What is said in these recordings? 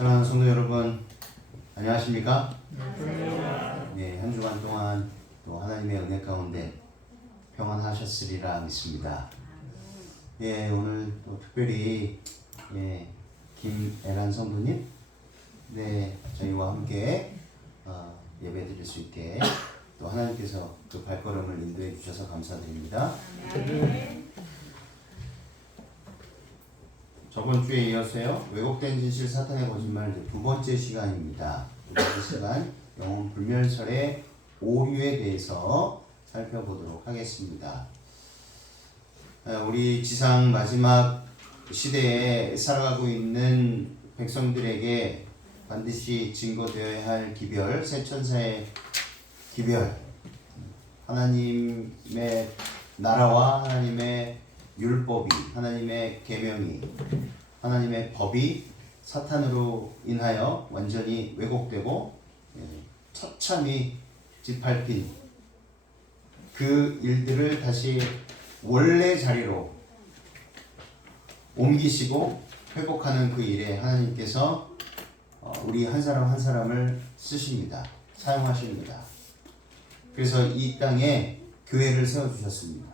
사랑하는 성도 여러분, 안녕하십니까? 네, 한 주간 동안 또 하나님의 은혜 가운데 평안하셨으리라 믿습니다. 예, 오늘 또 특별히 김애란 성도님, 네, 저희와 함께 예배 드릴 수 있게 또 하나님께서 그 발걸음을 인도해 주셔서 감사드립니다. 저번 주에 이어서요, 왜곡된 진실 사탄의 거짓말 두 번째 시간입니다. 두 번째 시간 영혼 불멸설의 오류에 대해서 살펴보도록 하겠습니다. 우리 지상 마지막 시대에 살아가고 있는 백성들에게 반드시 증거되어야 할 기별, 새 천사의 기별, 하나님의 나라와 하나님의 율법이, 하나님의 계명이, 하나님의 법이 사탄으로 인하여 완전히 왜곡되고 처참히 짓밟힌 그 일들을 다시 원래 자리로 옮기시고 회복하는 그 일에 하나님께서 우리 한 사람 한 사람을 쓰십니다. 사용하십니다. 그래서 이 땅에 교회를 세워주셨습니다.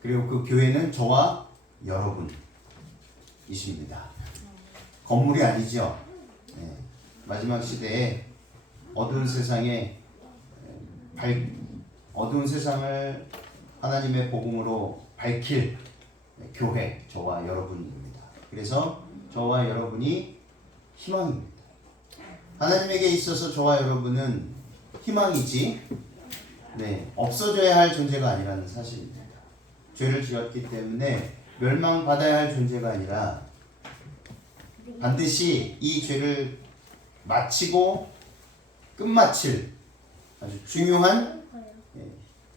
그리고 그 교회는 저와 여러분이십니다. 건물이 아니죠. 네. 마지막 시대에 어두운 세상에 어두운 세상을 하나님의 복음으로 밝힐 교회, 저와 여러분입니다. 그래서 저와 여러분이 희망입니다. 하나님에게 있어서 저와 여러분은 희망이지, 없어져야 할 존재가 아니라는 사실입니다. 죄를 지었기 때문에 멸망받아야 할 존재가 아니라 반드시 이 죄를 마치고 끝마칠 아주 중요한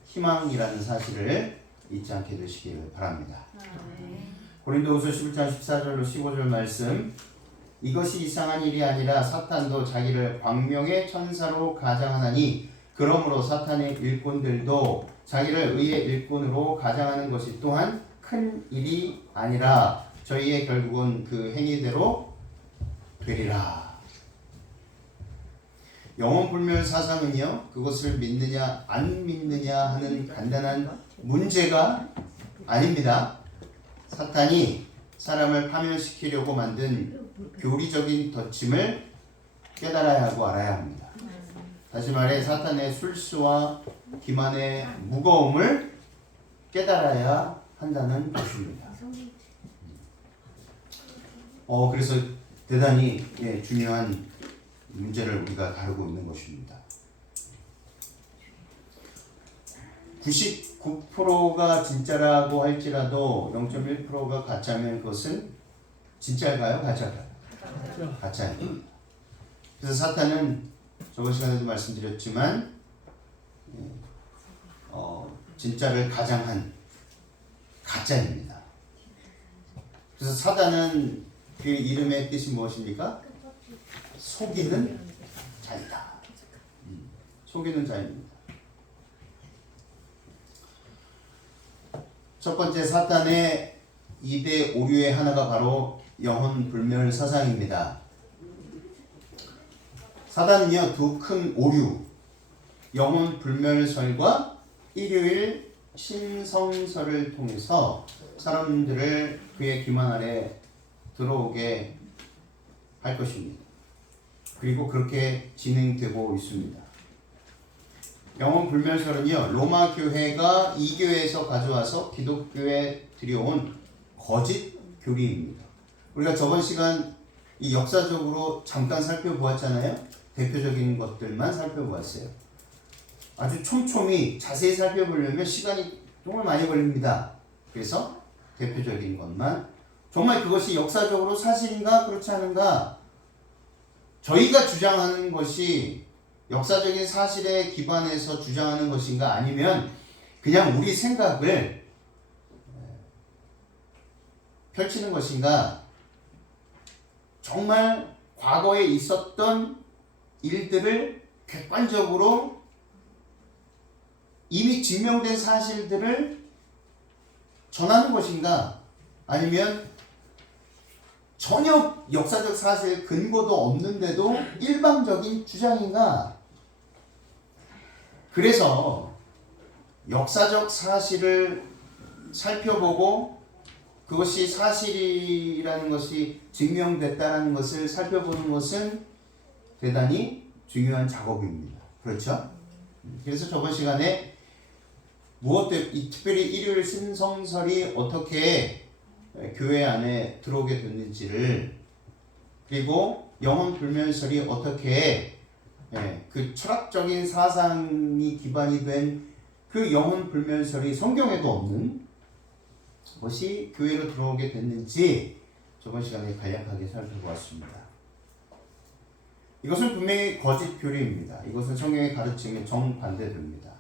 희망이라는 사실을 잊지 않게 되시길 바랍니다. 고린도후서 11장 14절로 15절 말씀, 이것이 이상한 일이 아니라 사탄도 자기를 광명의 천사로 가장하나니 그러므로 사탄의 일꾼들도 자기를 의의 일꾼으로 가장하는 것이 또한 큰 일이 아니라 저희의 결국은 그 행위대로 되리라. 영혼 불멸 사상은요, 그것을 믿느냐 안 믿느냐 하는 간단한 문제가 아닙니다. 사탄이 사람을 파멸시키려고 만든 교리적인 덫임을 깨달아야 하고 알아야 합니다. 다시 말해 사탄의 술수와 기만의 무거움을 깨달아야 한다는 것입니다. 그래서 대단히 중요한 문제를 우리가 다루고 있는 것입니다. 99%가 진짜라고 할지라도 0.1%가 가짜면 그것은 진짜일까요? 가짜일까요? 가짜입니다. 그래서 사탄은 저번 시간에도 말씀드렸지만 진짜를 가장한 가짜입니다. 그래서 사단은 그 이름의 뜻이 무엇입니까? 속이는 자이다. 속이는 자입니다. 첫 번째 사탄의 2대 오류의 하나가 바로 영혼 불멸 사상입니다. 사단은요, 두 큰 오류, 영혼 불멸설과 일요일 신성설을 통해서 사람들을 그의 기만 아래 들어오게 할 것입니다. 그리고 그렇게 진행되고 있습니다. 영혼 불멸설은요, 로마 교회가 이 교회에서 가져와서 기독교에 들여온 거짓 교리입니다. 우리가 저번 시간 이 역사적으로 잠깐 살펴보았잖아요. 대표적인 것들만 살펴보았어요. 아주 촘촘히 자세히 살펴보려면 시간이 정말 많이 걸립니다. 그래서 대표적인 것만, 정말 그것이 역사적으로 사실인가 그렇지 않은가, 저희가 주장하는 것이 역사적인 사실에 기반해서 주장하는 것인가, 아니면 그냥 우리 생각을 펼치는 것인가, 정말 과거에 있었던 일들을 객관적으로 이미 증명된 사실들을 전하는 것인가, 아니면 전혀 역사적 사실 근거도 없는데도 일방적인 주장인가? 그래서 역사적 사실을 살펴보고 그것이 사실이라는 것이 증명됐다는 것을 살펴보는 것은 대단히 중요한 작업입니다. 그렇죠? 그래서 저번 시간에 특별히 일요일 신성설이 어떻게 교회 안에 들어오게 됐는지를, 그리고 영혼 불면설이 어떻게 그 철학적인 사상이 기반이 된 그 영혼 불면설이 성경에도 없는 것이 교회로 들어오게 됐는지 저번 시간에 간략하게 살펴보았습니다. 이것은 분명히 거짓 교리입니다. 이것은 성경의 가르침에 정반대됩니다.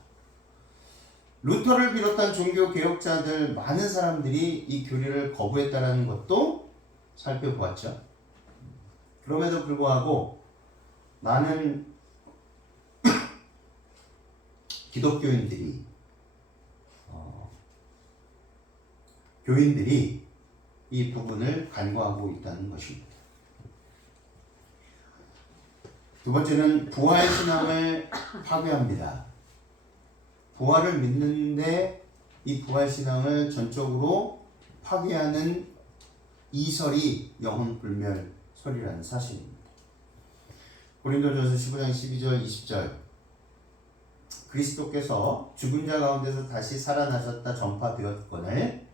루터를 비롯한 종교 개혁자들 많은 사람들이 이 교리를 거부했다는 것도 살펴보았죠. 그럼에도 불구하고 많은 기독교인들이 교인들이 이 부분을 간과하고 있다는 것입니다. 두 번째는 부활신앙을 파괴합니다. 부활을 믿는데 이 부활신앙을 전적으로 파괴하는 이설이 영혼불멸설이라는 사실입니다. 고린도전서 15장 12절 20절 그리스도께서 죽은 자 가운데서 다시 살아나셨다 전파되었거늘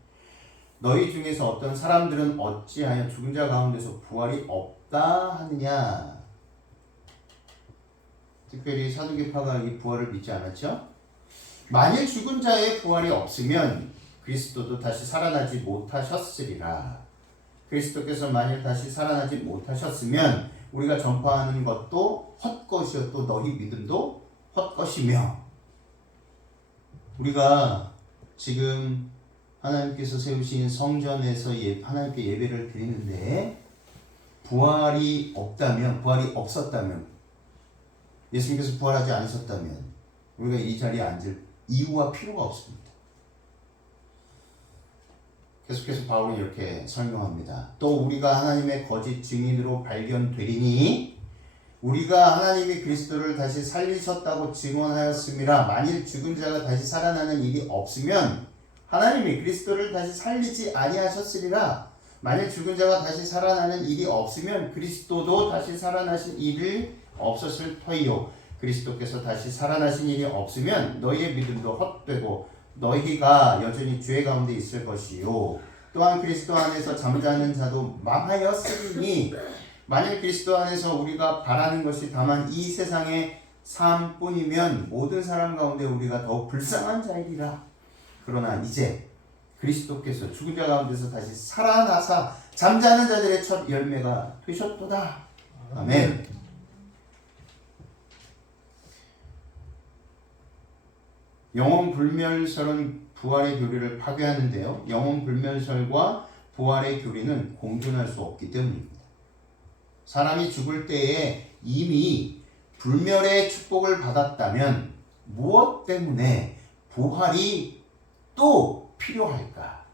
너희 중에서 어떤 사람들은 어찌하여 죽은 자 가운데서 부활이 없다 하느냐. 특별히 사두개파가 이 부활을 믿지 않았죠. 만일 죽은 자의 부활이 없으면 그리스도도 다시 살아나지 못하셨으리라. 그리스도께서 만일 다시 살아나지 못하셨으면 우리가 전파하는 것도 헛것이요 또 너희 믿음도 헛것이며. 우리가 지금 하나님께서 세우신 성전에서 하나님께 예배를 드리는데 부활이 없었다면, 예수님께서 부활하지 않으셨다면 우리가 이 자리에 앉을 이유와 필요가 없습니다. 계속해서 바울은 이렇게 설명합니다. 또 우리가 하나님의 거짓 증인으로 발견되리니 우리가 하나님이 그리스도를 다시 살리셨다고 증언하였음이라. 만일 죽은 자가 다시 살아나는 일이 없으면 하나님이 그리스도를 다시 살리지 아니하셨으리라. 만일 죽은 자가 다시 살아나는 일이 없으면 그리스도도 다시 살아나신 일이 없었을 터이요. 그리스도께서 다시 살아나신 일이 없으면 너희의 믿음도 헛되고 너희가 여전히 죄 가운데 있을 것이요. 또한 그리스도 안에서 잠자는 자도 망하였으니 만일 그리스도 안에서 우리가 바라는 것이 다만 이 세상의 삶뿐이면 모든 사람 가운데 우리가 더욱 불쌍한 자이리라. 그러나 이제 그리스도께서 죽은 자 가운데서 다시 살아나사 잠자는 자들의 첫 열매가 되셨도다. 아멘. 영혼불멸설은 부활의 교리를 파괴하는데요. 영혼불멸설과 부활의 교리는 공존할 수 없기 때문입니다. 사람이 죽을 때에 이미 불멸의 축복을 받았다면 무엇 때문에 부활이 또 필요할까?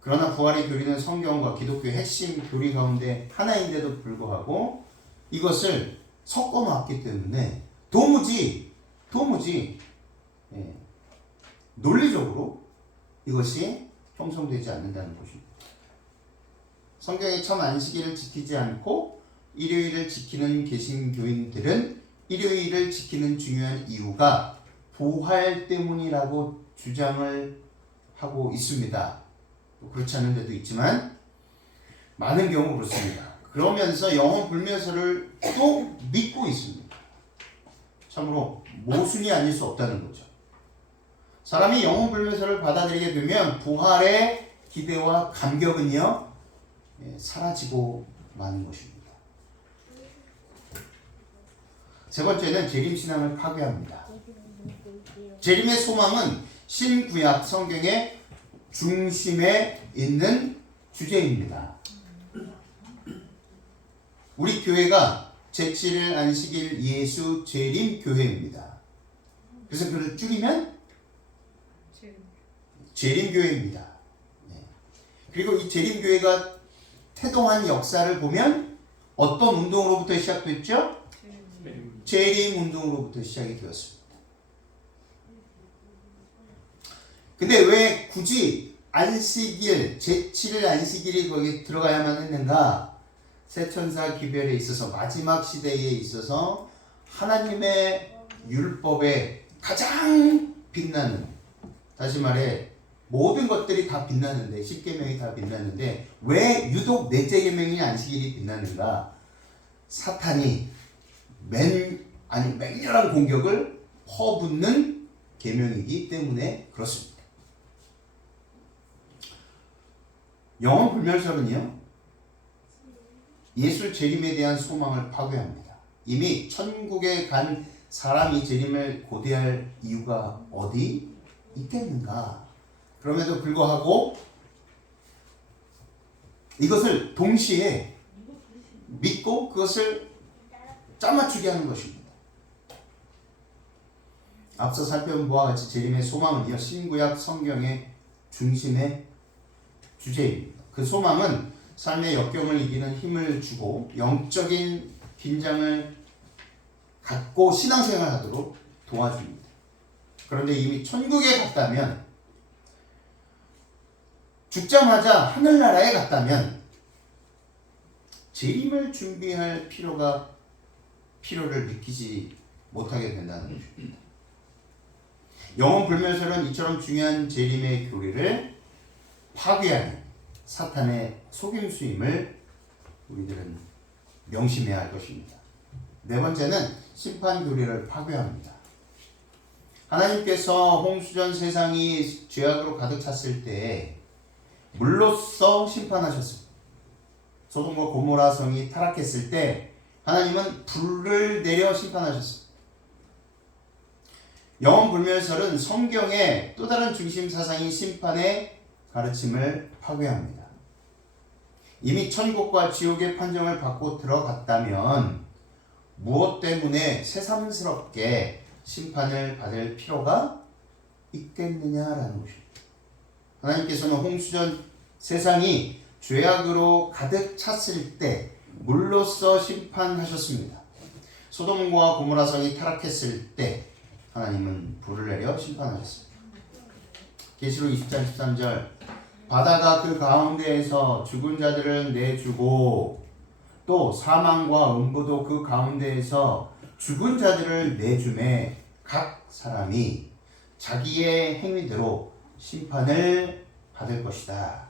그러나 부활의 교리는 성경과 기독교의 핵심 교리 가운데 하나인데도 불구하고 이것을 섞어 놨기 때문에 도무지 논리적으로 이것이 형성되지 않는다는 것입니다. 성경의 첫 안식일을 지키지 않고 일요일을 지키는 개신교인들은 일요일을 지키는 중요한 이유가 부활 때문이라고 주장을 하고 있습니다. 그렇지 않은 데도 있지만 많은 경우 그렇습니다. 그러면서 영혼불멸설을 또 믿고 있습니다. 참으로 모순이 아닐 수 없다는 거죠. 사람이 영혼불멸설을 받아들이게 되면 부활의 기대와 감격은요 사라지고 마는 것입니다. 세 번째는 재림신앙을 파괴합니다. 재림의 소망은 신구약 성경의 중심에 있는 주제입니다. 우리 교회가 제7일 안식일 예수 재림 교회입니다. 그래서 그를 줄이면 재림 교회입니다. 그리고 이 재림 교회가 태동한 역사를 보면 어떤 운동으로부터 시작됐죠? 재림 운동으로부터 시작이 되었습니다. 근데 왜 굳이 안식일, 제7일 안식일이 거기 들어가야만 했는가? 새천사 기별에 있어서 마지막 시대에 있어서 하나님의 율법에 가장 빛나는, 다시 말해 모든 것들이 다 빛나는데, 10계명이 다 빛나는데 왜 유독 넷째 계명인 안식일이 빛나는가? 사탄이 맹렬한 공격을 퍼붓는 계명이기 때문에 그렇습니다. 영원 불멸설은요, 예수 재림에 대한 소망을 파괴합니다. 이미 천국에 간 사람이 재림을 고대할 이유가 어디 있겠는가? 그럼에도 불구하고 이것을 동시에 믿고 그것을 짜맞추게 하는 것입니다. 앞서 살펴본 바와 같이 재림의 소망은요, 신구약 성경의 중심의 주제입니다. 그 소망은 삶의 역경을 이기는 힘을 주고 영적인 긴장을 갖고 신앙생활을 하도록 도와줍니다. 그런데 이미 천국에 갔다면, 죽자마자 하늘나라에 갔다면 재림을 준비할 필요를 느끼지 못하게 된다는 것입니다. 영원 불멸설은 이처럼 중요한 재림의 교리를 파괴하는 사탄의 속임수임을 우리들은 명심해야 할 것입니다. 네 번째는 심판 교리를 파괴합니다. 하나님께서 홍수전 세상이 죄악으로 가득 찼을 때 물로써 심판하셨습니다. 소돔과 고모라 성이 타락했을 때 하나님은 불을 내려 심판하셨습니다. 영원 불멸설은 성경의 또 다른 중심 사상인 심판의 가르침을 파괴합니다. 이미 천국과 지옥의 판정을 받고 들어갔다면 무엇 때문에 새삼스럽게 심판을 받을 필요가 있겠느냐라는 것입니다. 하나님께서는 홍수전 세상이 죄악으로 가득 찼을 때 물로써 심판하셨습니다. 소돔과 고모라 성이 타락했을 때 하나님은 불을 내려 심판하셨습니다. 계시록 20장 13절, 바다가 그 가운데에서 죽은 자들을 내주고 또 사망과 음부도 그 가운데에서 죽은 자들을 내주매 각 사람이 자기의 행위대로 심판을 받을 것이다.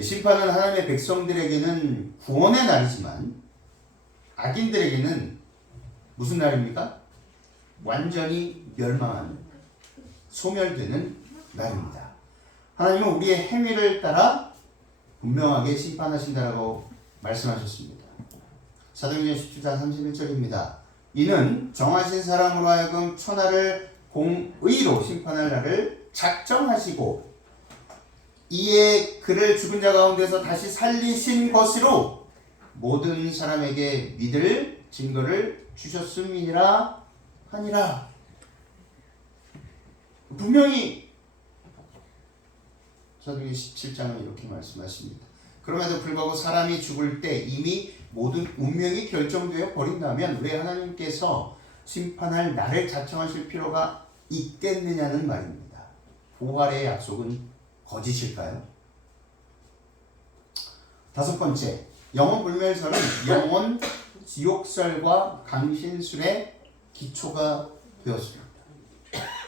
심판은 하나님의 백성들에게는 구원의 날이지만 악인들에게는 무슨 날입니까? 완전히 멸망하는, 소멸되는 날입니다. 하나님은 우리의 행위를 따라 분명하게 심판하신다라고 말씀하셨습니다. 사도행전 17장 31절입니다. 이는 정하신 사람으로 하여금 천하를 공의로 심판할 날을 작정하시고 이에 그를 죽은 자 가운데서 다시 살리신 것으로 모든 사람에게 믿을 증거를 주셨음이니라 하니라. 분명히 사도행전 17장은 이렇게 말씀하십니다. 그럼에도 불구하고 사람이 죽을 때 이미 모든 운명이 결정되어 버린다면 왜 하나님께서 심판할 날을 작정하실 필요가 있겠느냐는 말입니다. 부활의 약속은 거짓일까요? 다섯 번째, 영원 불멸설은 영원 지옥설과 강신술의 기초가 되었습니다.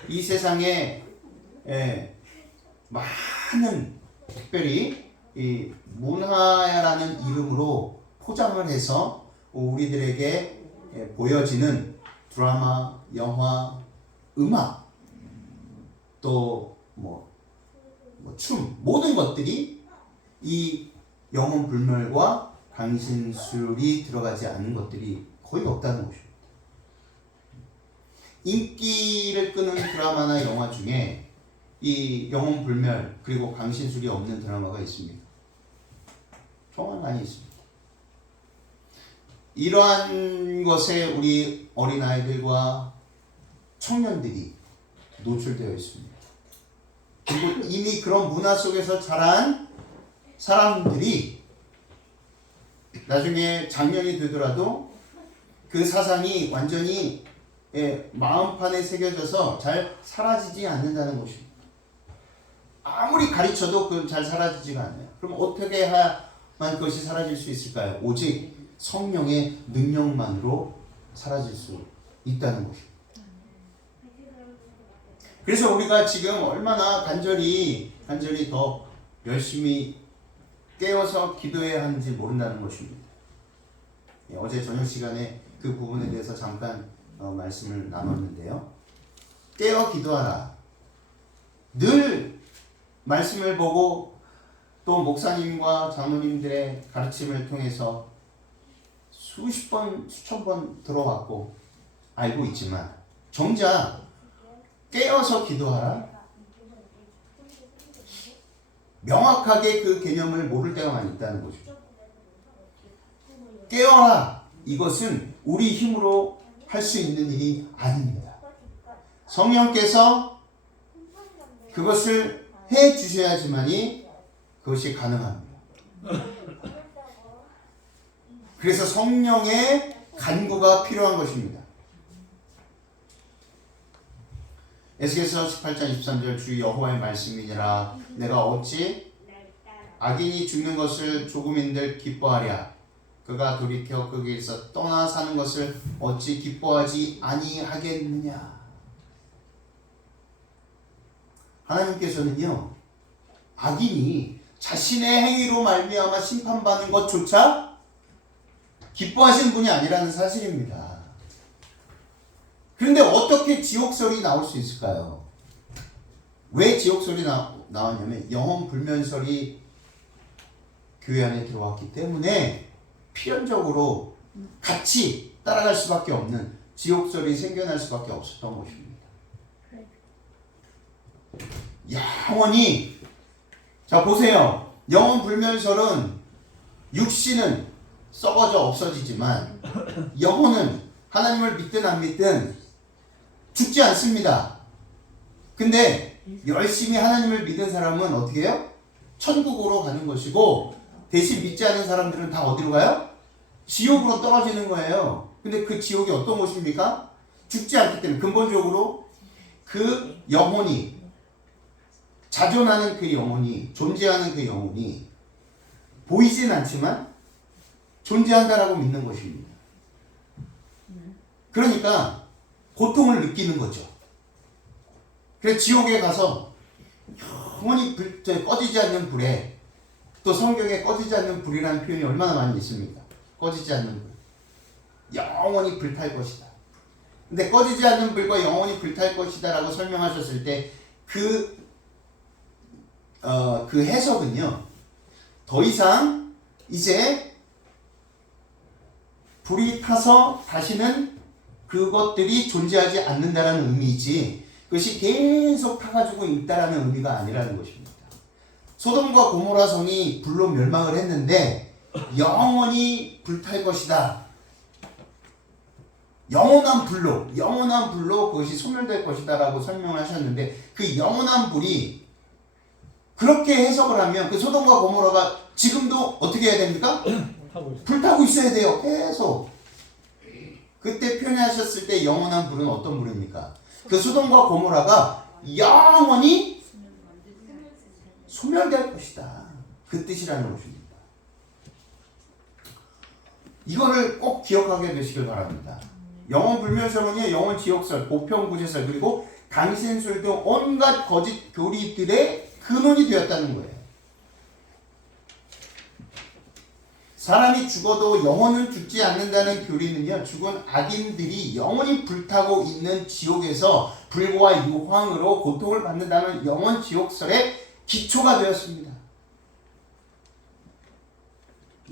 이 세상에 많은, 특별히 이 문화라는 이름으로 포장을 해서 우리들에게 보여지는 드라마, 영화, 음악, 또 춤, 모든 것들이 이 영원 불멸과 강신술이 들어가지 않는 것들이 거의 없다는 것입니다. 인기를 끄는 드라마나 영화 중에 이 영혼 불멸 그리고 강신술이 없는 드라마가 있습니다. 정말 많이 있습니다. 이러한 것에 우리 어린아이들과 청년들이 노출되어 있습니다. 그리고 이미 그런 문화 속에서 자란 사람들이 나중에 장년이 되더라도 그 사상이 완전히 마음판에 새겨져서 잘 사라지지 않는다는 것입니다. 아무리 가르쳐도 그건 잘 사라지지가 않아요. 그럼 어떻게 해야만 그것이 사라질 수 있을까요? 오직 성령의 능력만으로 사라질 수 있다는 것입니다. 그래서 우리가 지금 얼마나 간절히 더 열심히 깨어서 기도해야 하는지 모른다는 것입니다. 어제 저녁 시간에 그 부분에 대해서 잠깐 말씀을 나눴는데요. 깨어 기도하라. 늘 말씀을 보고 또 목사님과 장로님들의 가르침을 통해서 수십 번, 수천 번 들어왔고 알고 있지만 정작 깨어서 기도하라. 명확하게 그 개념을 모를 때가 많이 있다는 거죠. 깨어라. 이것은 우리 힘으로 할 수 있는 일이 아닙니다. 성령께서 그것을 해 주셔야지만이 그것이 가능합니다. 그래서 성령의 간구가 필요한 것입니다. 에스겔서 18장 23절 주 여호와의 말씀이니라 내가 어찌 악인이 죽는 것을 조금인들 기뻐하랴 그가 돌이켜 그 길에서 떠나 사는 것을 어찌 기뻐하지 아니하겠느냐. 하나님께서는요 악인이 자신의 행위로 말미암아 심판받는 것조차 기뻐하시는 분이 아니라는 사실입니다. 그런데 어떻게 지옥설이 나올 수 있을까요? 왜 지옥설이 나왔냐면 영혼 불면설이 교회 안에 들어왔기 때문에 필연적으로 같이 따라갈 수밖에 없는 지옥설이 생겨날 수밖에 없었던 것입니다. 영원히 자 보세요. 영혼 불면설은 육신은 썩어져 없어지지만 영혼은 하나님을 믿든 안 믿든 죽지 않습니다. 근데 열심히 하나님을 믿은 사람은 어떻게 해요? 천국으로 가는 것이고 대신 믿지 않은 사람들은 다 어디로 가요? 지옥으로 떨어지는 거예요. 근데 그 지옥이 어떤 곳입니까? 죽지 않기 때문에 근본적으로 그 영혼이 자존하는 그 영혼이 존재하는 그 영혼이 보이진 않지만 존재한다라고 믿는 것입니다. 그러니까 고통을 느끼는 거죠. 그래서 지옥에 가서 영원히 꺼지지 않는 불에 또 성경에 꺼지지 않는 불이라는 표현이 얼마나 많이 있습니까? 꺼지지 않는 불. 영원히 불탈 것이다. 근데 꺼지지 않는 불과 영원히 불탈 것이다 라고 설명하셨을 때 그 해석은요. 더 이상 이제 불이 타서 다시는 그것들이 존재하지 않는다라는 의미이지 그것이 계속 타가지고 있다라는 의미가 아니라는 것입니다. 소돔과 고모라 성이 불로 멸망을 했는데 영원히 불탈 것이다. 영원한 불로 그것이 소멸될 것이다 라고 설명을 하셨는데 그 영원한 불이 그렇게 해석을 하면 그 소돔과 고모라가 지금도 어떻게 해야 됩니까? 불타고 있어야 돼요. 계속. 그때 표현하셨을 때 영원한 불은 어떤 불입니까? 그 소돔과 고모라가 영원히 소멸될 것이다. 그 뜻이라는 것입니다. 이거를 꼭 기억하게 되시길 바랍니다. 영혼 불멸설은요, 영혼 지옥설, 보편구제설, 그리고 강신술 등 온갖 거짓 교리들의 근원이 되었다는 거예요. 사람이 죽어도 영혼은 죽지 않는다는 교리는요, 죽은 악인들이 영원히 불타고 있는 지옥에서 불과 유황으로 고통을 받는다는 영혼 지옥설의 기초가 되었습니다.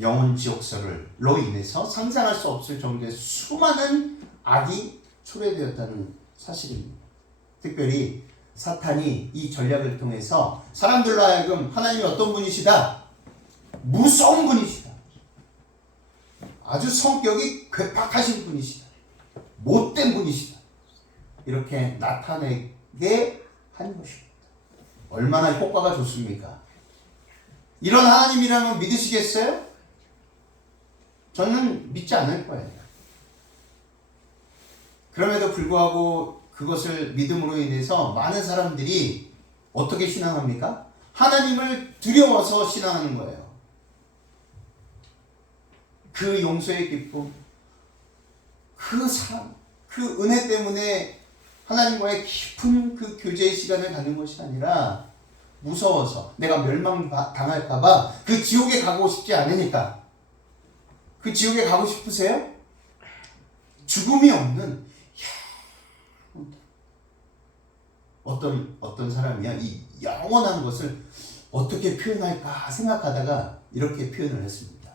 영혼 지옥설로 인해서 상상할 수 없을 정도의 수많은 악이 초래되었다는 사실입니다. 특별히 사탄이 이 전략을 통해서 사람들로 하여금 하나님이 어떤 분이시다? 무서운 분이시다. 아주 성격이 괴팍하신 분이시다. 못된 분이시다. 이렇게 나타내게 한 것입니다. 얼마나 효과가 좋습니까? 이런 하나님이라면 믿으시겠어요? 저는 믿지 않을 거예요. 그럼에도 불구하고 그것을 믿음으로 인해서 많은 사람들이 어떻게 신앙합니까? 하나님을 두려워서 신앙하는 거예요. 그 용서의 기쁨, 그 사랑, 그 은혜 때문에 하나님과의 깊은 그 교제의 시간을 갖는 것이 아니라 무서워서 내가 멸망당할까봐 그 지옥에 가고 싶지 않으니까. 그 지옥에 가고 싶으세요? 죽음이 없는 어떤 사람이야 이 영원한 것을 어떻게 표현할까 생각하다가 이렇게 표현을 했습니다.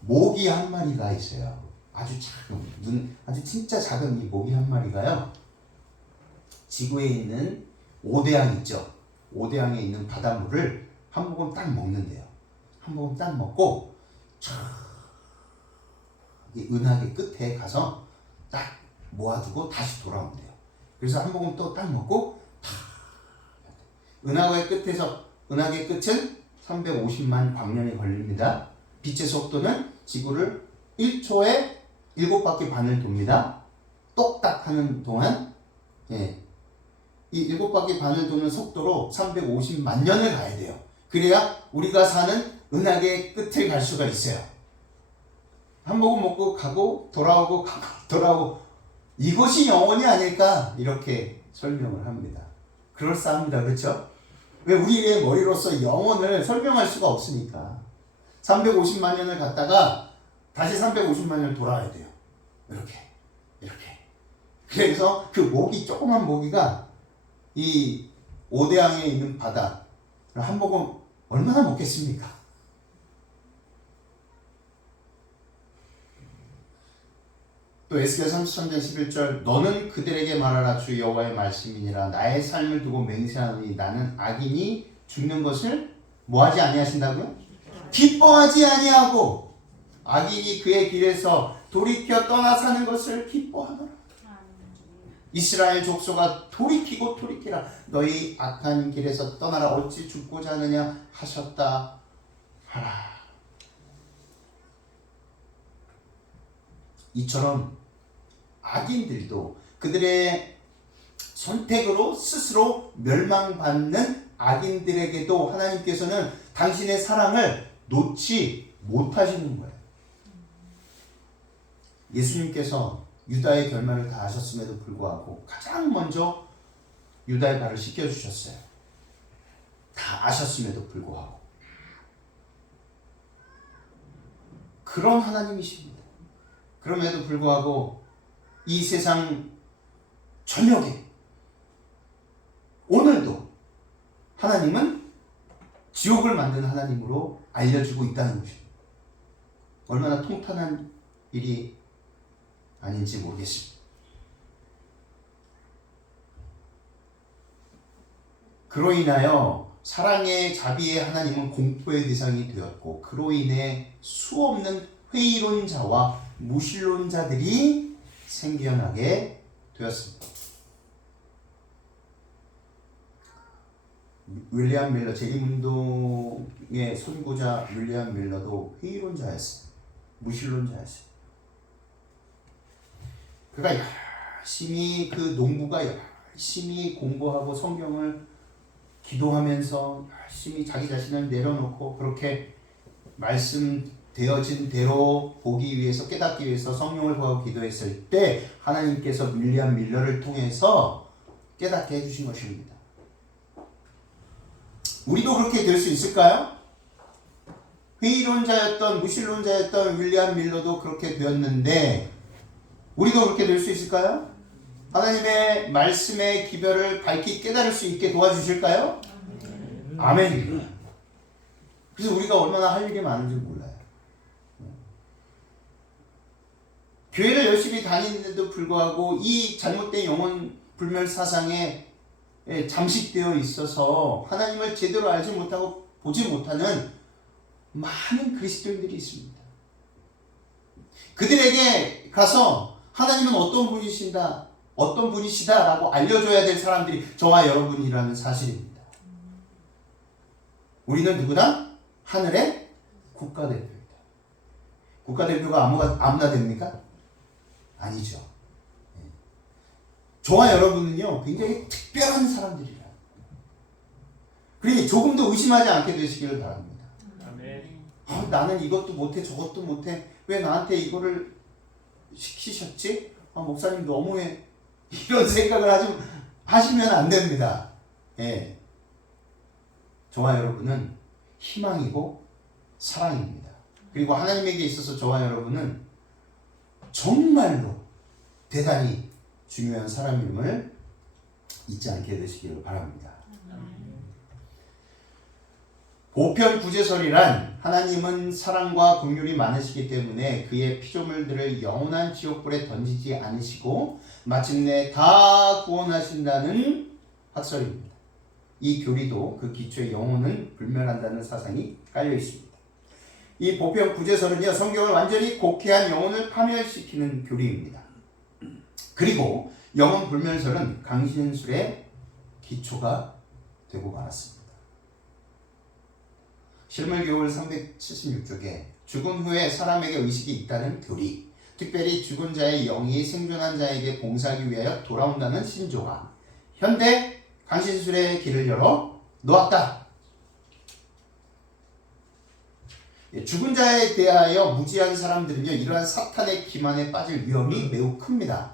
모기 한 마리가 있어요. 아주 작은 아주 진짜 작은 이 모기 한 마리가요. 지구에 있는 오대양 있죠. 오대양에 있는 바닷물을 한 모금 딱 먹는데요. 한 모금 딱 먹고 이 은하계 끝에 가서 딱 모아두고 다시 돌아온대요. 그래서 한 모금 또 딱 먹고 은하계 끝은 350만 광년이 걸립니다. 빛의 속도는 지구를 1초에 7바퀴 반을 돕니다. 똑딱 하는 동안 이 7바퀴 반을 도는 속도로 350만 년을 가야 돼요. 그래야 우리가 사는 은하계 끝을 갈 수가 있어요. 한 모금 먹고 가고 돌아오고 가고 돌아오고 이것이 영원이 아닐까 이렇게 설명을 합니다. 그럴싸합니다. 그렇죠? 왜 우리의 머리로서 영혼을 설명할 수가 없으니까 350만 년을 갔다가 다시 350만 년을 돌아와야 돼요. 이렇게 그래서 그 모기 조그만 모기가 이 오대양에 있는 바다를 한 모금 얼마나 먹겠습니까? 또 에스겔 33장 11절 너는 그들에게 말하라 주 여호와의 말씀이니라 나의 삶을 두고 맹세하노니 나는 악인이 죽는 것을 뭐하지 아니하신다고요? 기뻐하지 아니하고 악인이 그의 길에서 돌이켜 떠나 사는 것을 기뻐하노라. 이스라엘 족속아 돌이키고 돌이키라 너희 악한 길에서 떠나라 어찌 죽고자 하느냐 하셨다 하라. 이처럼 악인들도 그들의 선택으로 스스로 멸망받는 악인들에게도 하나님께서는 당신의 사랑을 놓지 못하시는 거예요. 예수님께서 유다의 결말을 다 아셨음에도 불구하고 가장 먼저 유다의 발을 씻겨주셨어요. 다 아셨음에도 불구하고. 그런 하나님이십니다. 그럼에도 불구하고 이 세상 저녁에 오늘도 하나님은 지옥을 만든 하나님으로 알려주고 있다는 것입니다. 얼마나 통탄한 일이 아닌지 모르겠습니다. 그로 인하여 사랑의 자비의 하나님은 공포의 대상이 되었고 그로 인해 수없는 회의론자와 무신론자들이 생겨나게 되었습니다. 윌리엄 밀러 재림운동의 선구자 윌리엄 밀러도 회의론자였어요. 무신론자였어요. 그가 열심히 그 농부가 열심히 공부하고 성경을 기도하면서 열심히 자기 자신을 내려놓고 그렇게 말씀되어진 대로 보기 위해서 깨닫기 위해서 성령을 구하고 기도했을 때 하나님께서 윌리엄 밀러를 통해서 깨닫게 해주신 것입니다. 우리도 그렇게 될 수 있을까요? 회의론자였던 무신론자였던 윌리엄 밀러도 그렇게 되었는데 우리도 그렇게 될 수 있을까요? 하나님의 말씀의 기별을 밝히 깨달을 수 있게 도와주실까요? 아멘. 그래서 우리가 얼마나 할 일이 많은지 몰라요. 교회를 열심히 다니는데도 불구하고 이 잘못된 영혼 불멸 사상에 잠식되어 있어서 하나님을 제대로 알지 못하고 보지 못하는 많은 그리스도인들이 있습니다. 그들에게 가서 하나님은 어떤 분이시다라고 알려줘야 될 사람들이 저와 여러분이라는 사실입니다. 우리는 누구나 하늘의 국가대표이다. 국가대표가 아무나 됩니까? 아니죠. 저와 여러분은요, 굉장히 특별한 사람들이라. 그러니 조금도 의심하지 않게 되시기를 바랍니다. 나는 이것도 못해, 저것도 못해. 왜 나한테 이거를 시키셨지? 목사님 너무해. 이런 생각을 하시면 안 됩니다. 예. 저와 여러분은 희망이고 사랑입니다. 그리고 하나님에게 있어서 저와 여러분은 정말로 대단히 중요한 사람임을 잊지 않게 되시기를 바랍니다. 보편 구제설이란 하나님은 사랑과 긍휼이 많으시기 때문에 그의 피조물들을 영원한 지옥불에 던지지 않으시고 마침내 다 구원하신다는 학설입니다. 이 교리도 그 기초에 영혼은 불멸한다는 사상이 깔려 있습니다. 이 보편 구제설은요, 성경을 완전히 곡해한 영혼을 파멸시키는 교리입니다. 그리고 영혼 불멸설은 강신술의 기초가 되고 말았습니다. 실물교훈 376쪽에 죽은 후에 사람에게 의식이 있다는 교리, 특별히 죽은 자의 영이 생존한 자에게 봉사하기 위하여 돌아온다는 신조가 현대 강신술의 길을 열어 놓았다. 죽은 자에 대하여 무지한 사람들은요, 이러한 사탄의 기만에 빠질 위험이 매우 큽니다.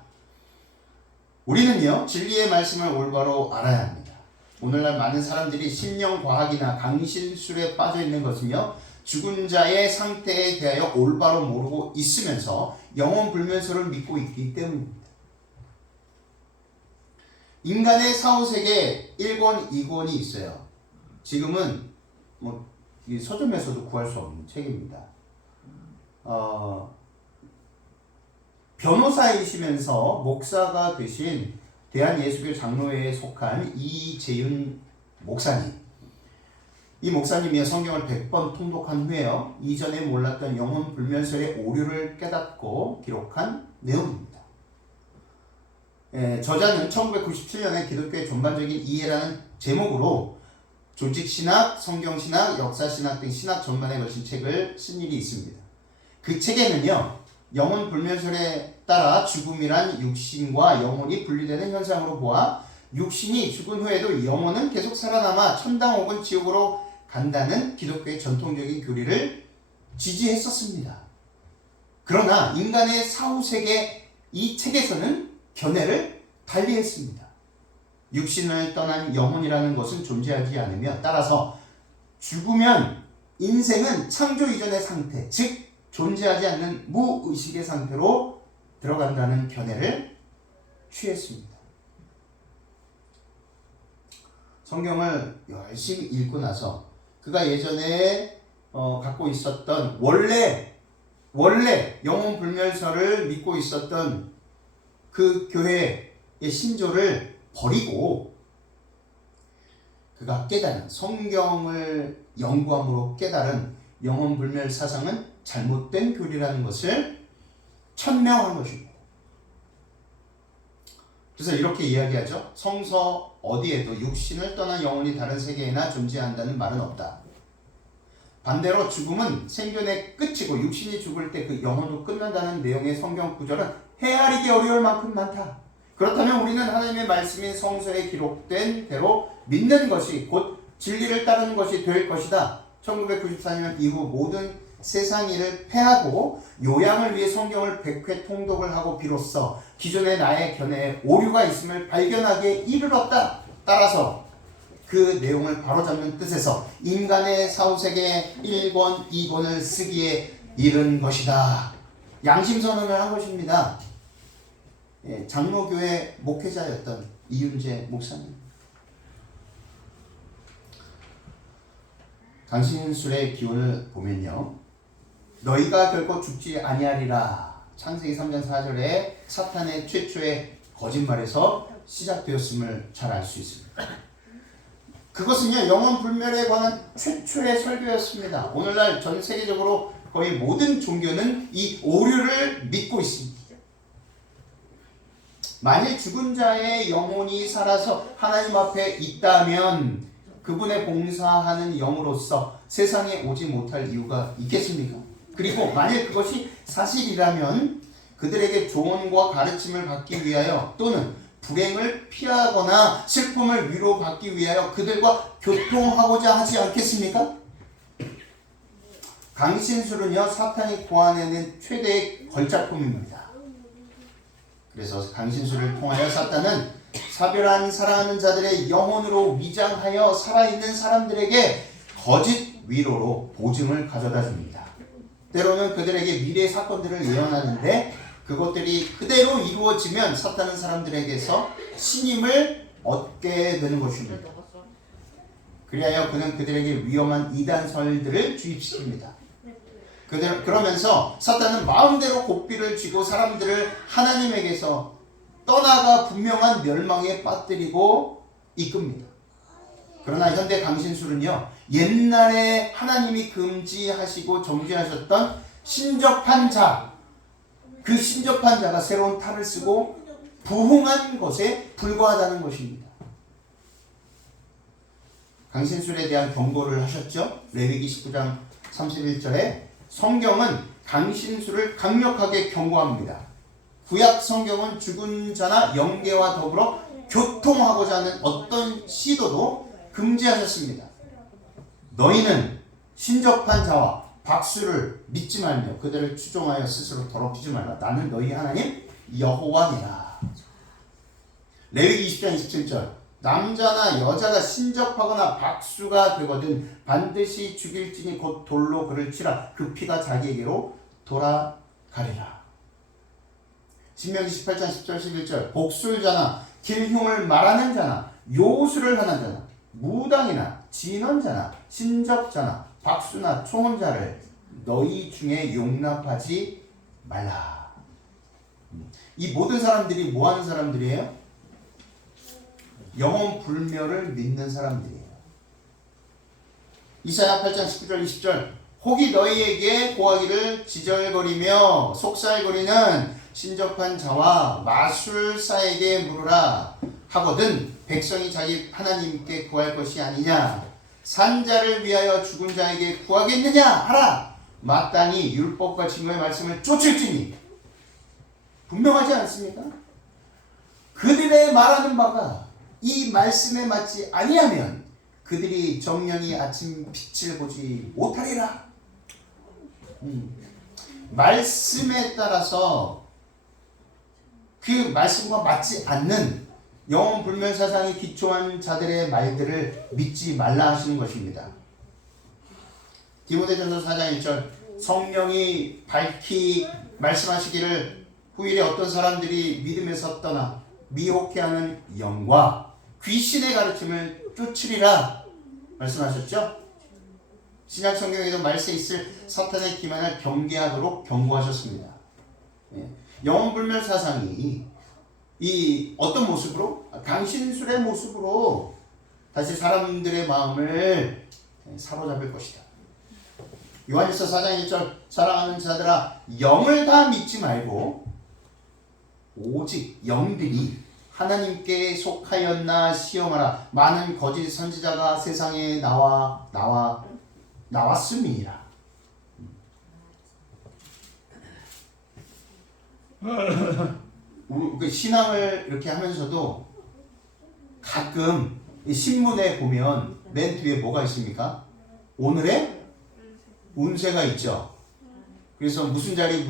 우리는요, 진리의 말씀을 올바로 알아야 합니다. 오늘날 많은 사람들이 신령과학이나 강신술에 빠져 있는 것은요, 죽은 자의 상태에 대하여 올바로 모르고 있으면서 영혼 불면설을 믿고 있기 때문입니다. 인간의 사후세계 1권, 2권이 있어요. 지금은 서점에서도 구할 수 없는 책입니다. 변호사이시면서 목사가 되신 대한예수교 장로회에 속한 이재윤 목사님. 이 목사님이 성경을 100번 통독한 후에요, 이전에 몰랐던 영혼 불면설의 오류를 깨닫고 기록한 내용입니다. 저자는 1997년에 기독교의 전반적인 이해라는 제목으로 조직신학, 성경신학, 역사신학 등 신학 전반에 걸친 책을 쓴 일이 있습니다. 그 책에는요, 영혼 불면설에 따라 죽음이란 육신과 영혼이 분리되는 현상으로 보아 육신이 죽은 후에도 영혼은 계속 살아남아 천당 혹은 지옥으로 간다는 기독교의 전통적인 교리를 지지했었습니다. 그러나 인간의 사후세계 이 책에서는 견해를 달리했습니다. 육신을 떠난 영혼이라는 것은 존재하지 않으며 따라서 죽으면 인생은 창조 이전의 상태, 즉 존재하지 않는 무의식의 상태로 들어간다는 견해를 취했습니다. 성경을 열심히 읽고 나서 그가 예전에 갖고 있었던 원래 영혼 불멸설을 믿고 있었던 그 교회의 신조를 버리고 그가 깨달은, 성경을 연구함으로 깨달은 영혼 불멸 사상은 잘못된 교리라는 것을 천명한 것입니다. 그래서 이렇게 이야기하죠. 성서 어디에도 육신을 떠난 영혼이 다른 세계에나 존재한다는 말은 없다. 반대로 죽음은 생존의 끝이고 육신이 죽을 때 그 영혼도 끝난다는 내용의 성경 구절은 헤아리기 어려울 만큼 많다. 그렇다면 우리는 하나님의 말씀인 성서에 기록된 대로 믿는 것이 곧 진리를 따르는 것이 될 것이다. 1994년 이후 모든 세상 일을 패하고 요양을 위해 성경을 100회 통독을 하고 비로소 기존의 나의 견해에 오류가 있음을 발견하기에 이르렀다. 따라서 그 내용을 바로잡는 뜻에서 인간의 사후세계 1권, 2권을 쓰기에 이른 것이다. 양심선언을 한 것입니다. 장로교회 목회자였던 이윤재 목사님. 강신술의 기원을 보면요, 너희가 결코 죽지 아니하리라. 창세기 3장 4절에 사탄의 최초의 거짓말에서 시작되었음을 잘 알 수 있습니다. 그것은요, 영혼 불멸에 관한 최초의 설교였습니다. 오늘날 전 세계적으로 거의 모든 종교는 이 오류를 믿고 있습니다. 만일 죽은 자의 영혼이 살아서 하나님 앞에 있다면 그 그분의 봉사하는 영으로서 세상에 오지 못할 이유가 있겠습니까? 그리고 만일 그것이 사실이라면 그들에게 조언과 가르침을 받기 위하여 또는 불행을 피하거나 슬픔을 위로받기 위하여 그들과 교통하고자 하지 않겠습니까? 강신술은요, 사탄이 고안해낸 최대의 걸작품입니다. 그래서 강신술을 통하여 사탄은 사별한 사랑하는 자들의 영혼으로 위장하여 살아있는 사람들에게 거짓 위로로 보증을 가져다 줍니다. 때로는 그들에게 미래의 사건들을 예언하는데 그것들이 그대로 이루어지면 사탄은 사람들에게서 신임을 얻게 되는 것입니다. 그리하여 그는 그들에게 위험한 이단설들을 주입시킵니다. 그러면서 사탄은 마음대로 고삐를 쥐고 사람들을 하나님에게서 떠나가 분명한 멸망에 빠뜨리고 이끕니다. 그러나 현대 강신술은요, 옛날에 하나님이 금지하시고 정죄하셨던 신접한 자, 그 신접한 자가 새로운 탈을 쓰고 부흥한 것에 불과하다는 것입니다. 강신술에 대한 경고를 하셨죠. 레위기 19장 31절에 성경은 강신술을 강력하게 경고합니다. 구약 성경은 죽은 자나 영계와 더불어 교통하고자 하는 어떤 시도도 금지하셨습니다. 너희는 신접한 자와 박수를 믿지 말며 그들을 추종하여 스스로 더럽히지 말라. 나는 너희 하나님 여호와니라. 레위기 20장 27절 남자나 여자가 신접하거나 박수가 되거든 반드시 죽일지니 곧 돌로 그를 치라. 그 피가 자기에게로 돌아가리라. 신명기 18장 10절 11절 복술자나 길흉을 말하는 자나 요술을 하는 자나 무당이나 진언자나 신접자나 박수나 초혼자를 너희 중에 용납하지 말라. 이 모든 사람들이 뭐 하는 사람들이에요? 영혼 불멸을 믿는 사람들이에요. 이사야 8장 19절 20절 혹이 너희에게 고하기를 지절거리며 속살거리는 신접한 자와 마술사에게 물으라 하거든 백성이 자기 하나님께 구할 것이 아니냐 산자를 위하여 죽은 자에게 구하겠느냐 하라. 마땅히 율법과 증거의 말씀을 쫓을지니 분명하지 않습니까? 그들의 말하는 바가 이 말씀에 맞지 아니하면 그들이 정령이 아침 빛을 보지 못하리라. 말씀에 따라서 그 말씀과 맞지 않는 영혼 불멸 사상에 기초한 자들의 말들을 믿지 말라 하시는 것입니다. 디모데전서 4장 1절 성령이 밝히 말씀하시기를 후일에 어떤 사람들이 믿음에서 떠나 미혹해하는 영과 귀신의 가르침을 쫓으리라 말씀하셨죠? 신약 성경에도 말세에 있을 사탄의 기만을 경계하도록 경고하셨습니다. 영혼불멸 사상이 이 어떤 모습으로? 강신술의 모습으로 다시 사람들의 마음을 사로잡을 것이다. 요한일서 4장 1절 사랑하는 자들아 영을 다 믿지 말고 오직 영들이 하나님께 속하였나 시험하라. 많은 거짓 선지자가 세상에 나왔음이니라. 우리 신앙을 이렇게 하면서도 가끔 신문에 보면 맨 뒤에 뭐가 있습니까? 오늘의 운세가 있죠. 그래서 무슨 자리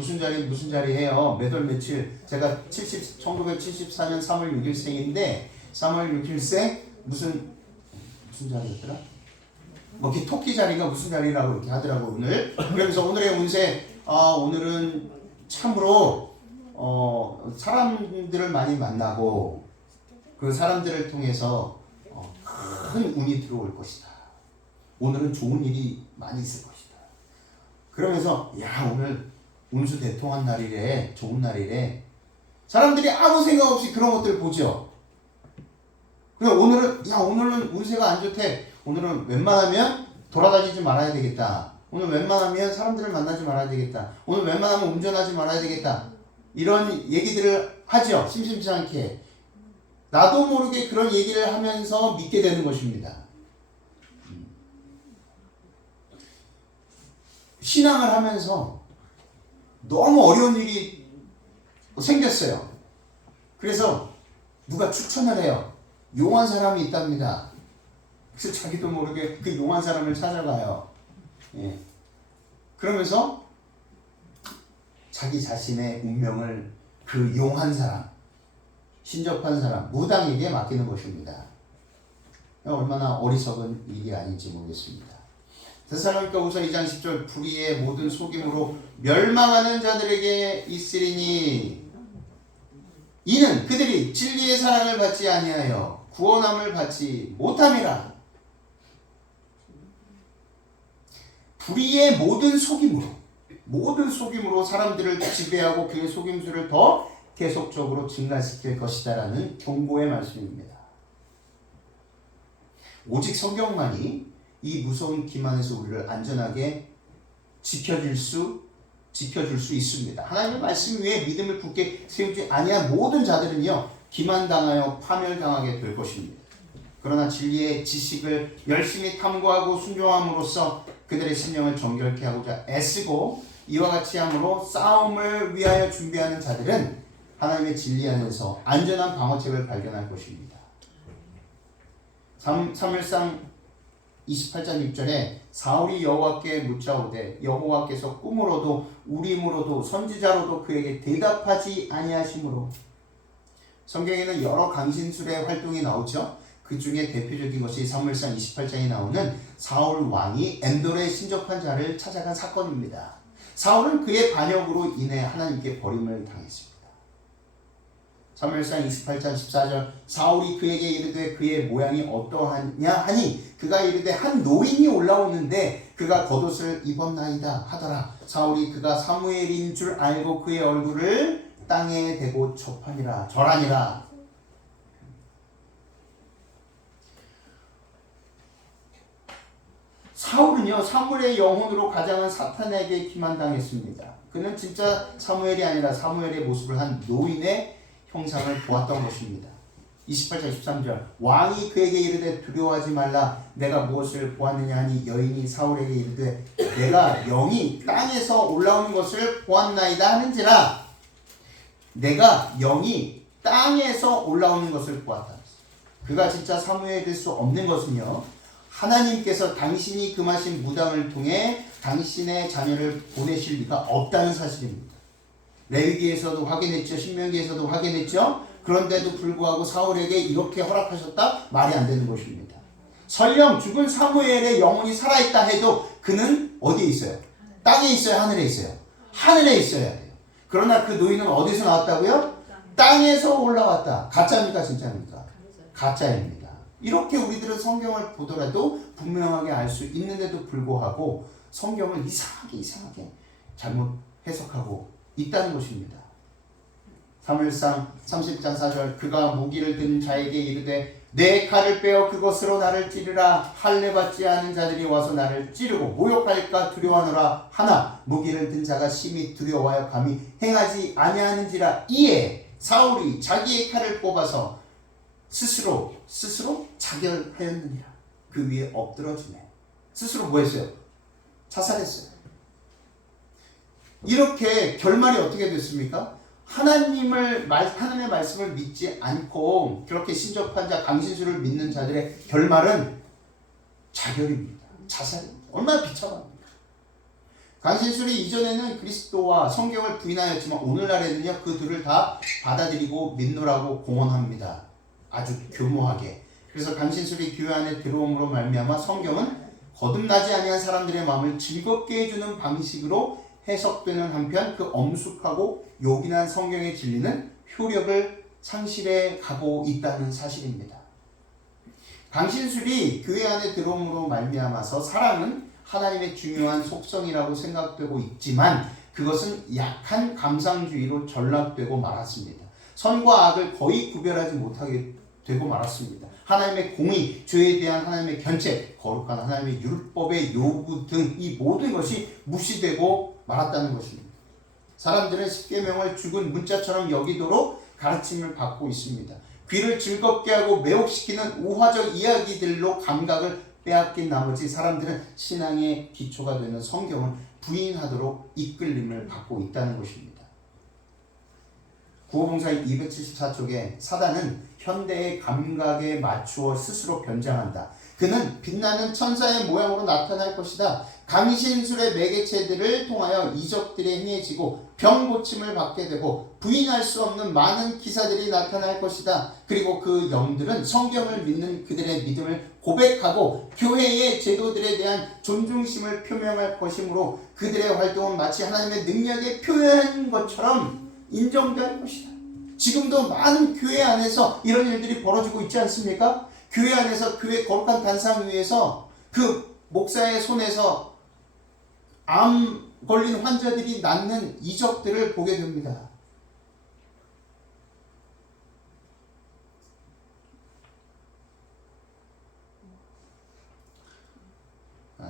해요. 몇 월 며칠. 제가 1974년 3월 6일생인데 3월 6일생 무슨 자리였더라? 뭐 이렇게 토끼 자리가 무슨 자리라고 이렇게 하더라고 오늘. 그러면서 오늘의 운세 오늘은 참으로 사람들을 많이 만나고 그 사람들을 통해서 큰 운이 들어올 것이다. 오늘은 좋은 일이 많이 있을 것이다. 그러면서 오늘 운수 대통한 날이래. 좋은 날이래. 사람들이 아무 생각 없이 그런 것들 보죠. 그래 오늘은 운세가 안 좋대. 오늘은 웬만하면 돌아다니지 말아야 되겠다. 오늘 웬만하면 사람들을 만나지 말아야 되겠다. 오늘 웬만하면 운전하지 말아야 되겠다. 이런 얘기들을 하죠. 심심치 않게. 나도 모르게 그런 얘기를 하면서 믿게 되는 것입니다. 신앙을 하면서 너무 어려운 일이 생겼어요. 그래서 누가 추천을 해요. 용한 사람이 있답니다. 그래서 자기도 모르게 그 용한 사람을 찾아가요. 예. 그러면서 자기 자신의 운명을 그 용한 사람, 신접한 사람, 무당에게 맡기는 것입니다. 얼마나 어리석은 일이 아닌지 모르겠습니다. 데살로니가후서 2장 10절 불의의 모든 속임으로 멸망하는 자들에게 있으리니 이는 그들이 진리의 사랑을 받지 아니하여 구원함을 받지 못함이라. 불의의 모든 속임으로 사람들을 지배하고 그의 속임수를 더 계속적으로 증가시킬 것이다라는 경고의 말씀입니다. 오직 성경만이 이 무서운 기만에서 우리를 안전하게 지켜줄 수 있습니다. 하나님의 말씀 위에 믿음을 굳게 세우지 아니한 모든 자들은요, 기만당하여 파멸당하게 될 것입니다. 그러나 진리의 지식을 열심히 탐구하고 순종함으로써 그들의 심령을 정결케 하고자 애쓰고 이와 같이 함으로 싸움을 위하여 준비하는 자들은 하나님의 진리 안에서 안전한 방어책을 발견할 것입니다. 사무엘상 28장 6절에 사울이 여호와께 묻자오되 여호와께서 꿈으로도 우림으로도 선지자로도 그에게 대답하지 아니하시므로. 성경에는 여러 강신술의 활동이 나오죠. 그 중에 대표적인 것이 사무엘상 28장에 나오는 사울 왕이 엔돌에 신접한 자를 찾아간 사건입니다. 사울은 그의 반역으로 인해 하나님께 버림을 당했습니다. 사무엘상 28장 14절 사울이 그에게 이르되 그의 모양이 어떠하냐 하니 그가 이르되 한 노인이 올라오는데 그가 겉옷을 입었나이다 하더라. 사울이 그가 사무엘인 줄 알고 그의 얼굴을 땅에 대고 절하니라. 사울은요, 사무엘의 영혼으로 가장한 사탄에게 기만당했습니다. 그는 진짜 사무엘이 아니라 사무엘의 모습을 한 노인의 형상을 보았던 것입니다. 28장 13절 왕이 그에게 이르되 두려워하지 말라. 내가 무엇을 보았느냐 하니 여인이 사울에게 이르되 내가 영이 땅에서 올라오는 것을 보았나이다 하는지라. 내가 영이 땅에서 올라오는 것을 보았다. 그가 진짜 사무엘일 수 없는 것은요, 하나님께서 당신이 금하신 무당을 통해 당신의 자녀를 보내실 리가 없다는 사실입니다. 레위기에서도 확인했죠. 신명기에서도 확인했죠. 그런데도 불구하고 사울에게 이렇게 허락하셨다? 말이 안 되는 것입니다. 설령 죽은 사무엘의 영혼이 살아있다 해도 그는 어디에 있어요? 땅에 있어요? 하늘에 있어요? 하늘에 있어야 돼요. 그러나 그 노인은 어디서 나왔다고요? 땅에서 올라왔다. 가짜입니까? 진짜입니까? 가짜입니다. 이렇게 우리들은 성경을 보더라도 분명하게 알 수 있는데도 불구하고 성경을 이상하게 잘못 해석하고 있다는 것입니다. 사무엘상 30장 4절 그가 무기를 든 자에게 이르되 내 칼을 빼어 그것으로 나를 찌르라. 할례 받지 않은 자들이 와서 나를 찌르고 모욕할까 두려워하노라 하나 무기를 든 자가 심히 두려워하여 감히 행하지 아니하는지라. 이에 사울이 자기의 칼을 뽑아서 스스로 자결하였느니라. 그 위에 엎드러지네. 스스로 뭐 했어요? 자살했어요. 이렇게 결말이 어떻게 됐습니까? 하나님의 말씀을 믿지 않고 그렇게 신접한 자, 강신술을 믿는 자들의 결말은 자결입니다. 자살입니다. 얼마나 비참합니까? 강신술이 이전에는 그리스도와 성경을 부인하였지만 오늘날에는요, 그 둘을 다 받아들이고 믿노라고 공언합니다. 아주 교모하게. 그래서 강신술이 교회 안에 들어옴으로 말미암아 성경은 거듭나지 아니한 사람들의 마음을 즐겁게 해주는 방식으로 해석되는 한편 그 엄숙하고 요긴한 성경의 진리는 효력을 상실해 가고 있다는 사실입니다. 강신술이 교회 안에 들어옴으로 말미암아서 사랑은 하나님의 중요한 속성이라고 생각되고 있지만 그것은 약한 감상주의로 전락되고 말았습니다. 선과 악을 거의 구별하지 못하게 되고 말았습니다. 하나님의 공의, 죄에 대한 하나님의 견책, 거룩한 하나님의 율법의 요구 등 이 모든 것이 무시되고 말았다는 것입니다. 사람들은 십계명을 죽은 문자처럼 여기도록 가르침을 받고 있습니다. 귀를 즐겁게 하고 매혹시키는 우화적 이야기들로 감각을 빼앗긴 나머지 사람들은 신앙의 기초가 되는 성경을 부인하도록 이끌림을 받고 있다는 것입니다. 구호봉사 274쪽에 사단은 현대의 감각에 맞추어 스스로 변장한다. 그는 빛나는 천사의 모양으로 나타날 것이다. 강신술의 매개체들을 통하여 이적들이 행해지고 병 고침을 받게 되고 부인할 수 없는 많은 기사들이 나타날 것이다. 그리고 그 영들은 성경을 믿는 그들의 믿음을 고백하고 교회의 제도들에 대한 존중심을 표명할 것이므로 그들의 활동은 마치 하나님의 능력의 표현인 것처럼 인정될 것이다. 지금도 많은 교회 안에서 이런 일들이 벌어지고 있지 않습니까? 교회 안에서 교회 거룩한 단상 위에서 그 목사의 손에서 암 걸린 환자들이 낫는 이적들을 보게 됩니다.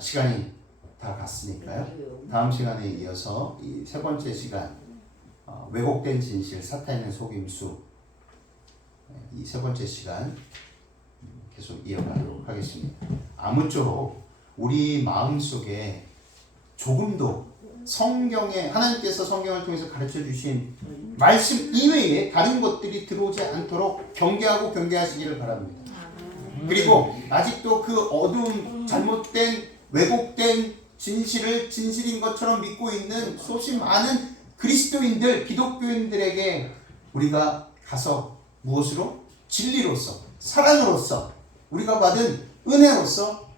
시간이 다 갔으니까요. 다음 시간에 이어서 이 세 번째 시간 왜곡된 진실, 사탄의 속임수, 이 세 번째 시간 계속 이어가도록 하겠습니다. 아무쪼록 우리 마음속에 조금도 성경에 하나님께서 성경을 통해서 가르쳐 주신 말씀 이외에 다른 것들이 들어오지 않도록 경계하시기를 바랍니다. 그리고 아직도 그 어두운 잘못된 왜곡된 진실을 진실인 것처럼 믿고 있는 수없이 많은 그리스도인들, 기독교인들에게 우리가 가서 무엇으로? 진리로서, 사랑으로서, 우리가 받은 은혜로서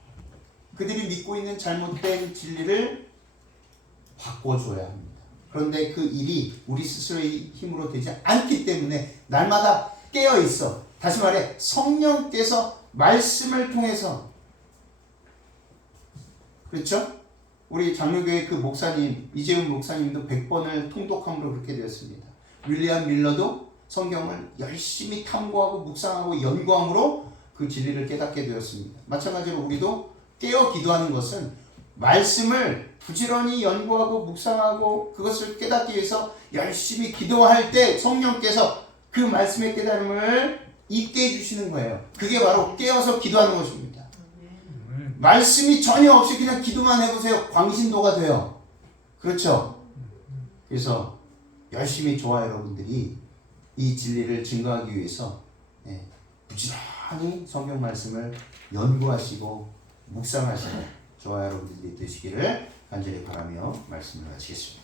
그들이 믿고 있는 잘못된 진리를 바꿔줘야 합니다. 그런데 그 일이 우리 스스로의 힘으로 되지 않기 때문에 날마다 깨어있어. 다시 말해 성령께서 말씀을 통해서, 그렇죠? 우리 장로교회 그 목사님 이재훈 목사님도 100번을 통독함으로 그렇게 되었습니다. 윌리엄 밀러도 성경을 열심히 탐구하고 묵상하고 연구함으로 그 진리를 깨닫게 되었습니다. 마찬가지로 우리도 깨어 기도하는 것은 말씀을 부지런히 연구하고 묵상하고 그것을 깨닫기 위해서 열심히 기도할 때 성령께서 그 말씀의 깨달음을 있게 해주시는 거예요. 그게 바로 깨어서 기도하는 것입니다. 말씀이 전혀 없이 그냥 기도만 해보세요. 광신도가 돼요. 그렇죠? 그래서 열심히 저와 여러분들이 이 진리를 증거하기 위해서 부지런히 성경 말씀을 연구하시고 묵상하시는 저와 여러분들이 되시기를 간절히 바라며 말씀을 마치겠습니다.